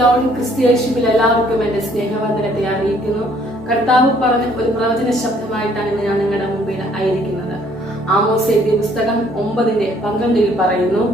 Lord. ക്രിസ്തുയേശുവിൽ എല്ലാവർക്കും എന്റെ സ്നേഹവന്ദനത്തെ അറിയിക്കുന്നു. കർത്താവ് പറഞ്ഞ ഒരു പ്രവചന ശബ്ദമായിട്ടാണ് ഞാൻ നിങ്ങളുടെ മുമ്പിൽ ആയിരിക്കുന്നത്. ആമോസ് എഴുതിയ പുസ്തകം 9:12 പറയുന്നു,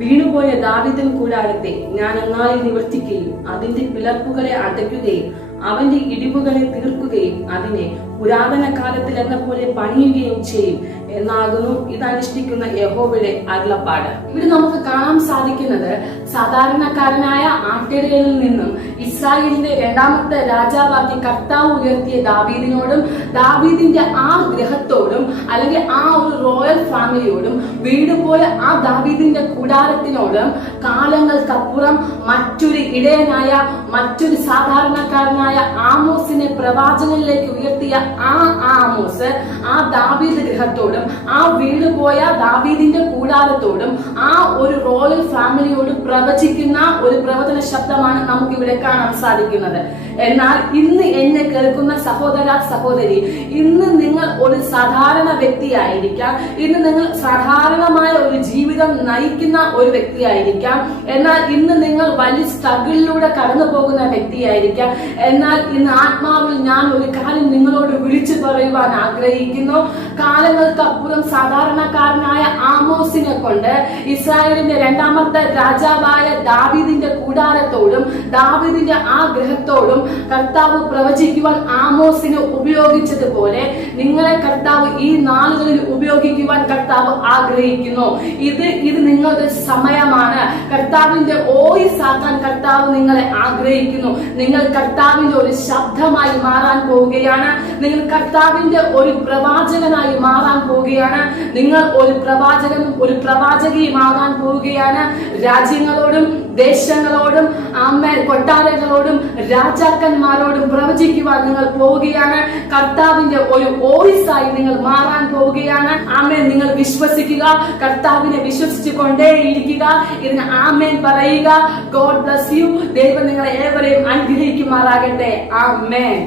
വീണുപോയ ദാവീദിൻ കൂടാരത്തെ ഞാൻ അങ്ങായി നിവർത്തിക്കുകയും അതിന്റെ പിളർപ്പുകളെ അടയ്ക്കുകയും അവന്റെ ഇടിവുകളെ തീർക്കുകയും അതിനെ പുരാതന കാലത്തിൽ എന്ന പോലെ പണിയുകയും ചെയ്യും എന്നാകുന്നു ഇതനുഷ്ഠിക്കുന്ന യഹോവയുടെ അരുളപ്പാട്. ഇവിടെ നമുക്ക് കാണാൻ സാധിക്കുന്നത്, സാധാരണക്കാരനായ ആട്ടിടയിൽ നിന്നും ഇസ്രായേലിന്റെ രണ്ടാമത്തെ രാജാവാക്കി കർത്താവ് ഉയർത്തിയ ദാവീദിനോടും ദാവീദിന്റെ ആ ഗ്രഹത്തോടും അല്ലെങ്കിൽ ആ ഒരു റോയൽ ഫാമിലിയോടും വീടുപോയ ആ ദാവീദിന്റെ കൂടാരത്തിനോടും കാലങ്ങൾക്കപ്പുറം മറ്റൊരു ഇടയനായ മറ്റൊരു സാധാരണക്കാരനായ ആമോസിനെ പ്രവാചകനിലേക്ക് ഉയർത്തിയ ആ ആമോസ് ആ ദാവീദ് ഗൃഹത്തോടും ആ വീടുപോയ ദാവീദിന്റെ കൂടാരത്തോടും ആ ഒരു റോയൽ ഫാമിലിയോടും പ്രവചിക്കുന്ന ഒരു പ്രവചന ശബ്ദമാണ് നമുക്ക് ഇവിടെ കാണാൻ സാധിക്കുന്നത്. എന്നാൽ ഇന്ന് എന്നെ കേൾക്കുന്ന സഹോദര സഹോദരി, ഇന്ന് നിങ്ങൾ ഒരു സാധാരണ വ്യക്തിയായിരിക്കാം, ഇന്ന് നിങ്ങൾ സാധാരണമായ ഒരു ജീവിതം നയിക്കുന്ന ഒരു വ്യക്തിയായിരിക്കാം, എന്നാൽ ഇന്ന് നിങ്ങൾ വലിയ സ്ട്രഗിളിലൂടെ കടന്നു പോകുന്ന വ്യക്തിയായിരിക്കാം. എന്നാൽ ഇന്ന് ആത്മാവിൽ ഞാൻ ഒരു കാര്യം നിങ്ങളോട് വിളിച്ചു പറയുവാൻ ആഗ്രഹിക്കുന്നു. കാലങ്ങൾക്കപ്പുറം സാധാരണക്കാരനായ ആമോസിനെ കൊണ്ട് ഇസ്രായേലിന്റെ രണ്ടാമത്തെ രാജാവായ ദാവീദിന്റെ കൂടാരത്തോടും ദാവീദിന്റെ ആ ഗ്രഹത്തോടും കർത്താവ് പ്രവചിക്കുവാൻ ആമോസിനെ ഉപയോഗിച്ചതുപോലെ നിങ്ങളെ കർത്താവ് ഈ നാളുകളിൽ ഉപയോഗിക്കുവാൻ കർത്താവ് ആഗ്രഹിക്കുന്നു. ഇത് നിങ്ങളുടെ സമയമാണ്. കർത്താവിന്റെ വോയിസ് ആക്കാൻ കർത്താവ് നിങ്ങളെ ആഗ്രഹിക്കുന്നു. നിങ്ങൾ കർത്താവിന്റെ ഒരു ശബ്ദമായി മാറാൻ പോവുകയാണ്. നിങ്ങൾ കർത്താവിന്റെ ഒരു പ്രവാചകനായി മാറാൻ പോവുകയാണ്. നിങ്ങൾ ഒരു പ്രവാചകനും ഒരു പ്രവാചകിയുമാകാൻ പോവുകയാണ്. രാജ്യങ്ങളോടും ദേശങ്ങളോടും കൊട്ടാരങ്ങളോടും രാജാക്കന്മാരോടും പ്രവചിക്കുവാൻ നിങ്ങൾ പോവുകയാണ്. കർത്താവിന്റെ ഒരു വോയിസായി നിങ്ങൾ മാറാൻ പോവുകയാണ്. ആമേൻ. നിങ്ങൾ വിശ്വസിക്കുക, കർത്താവിനെ വിശ്വസിച്ചു കൊണ്ടേയിരിക്കുക. ഇതിന് ആമേൻ പറയുക. God bless you. ദൈവം നിങ്ങളെ ഏവരെയും അനുഗ്രഹിക്കുമാറാകട്ടെ. ആമേൻ.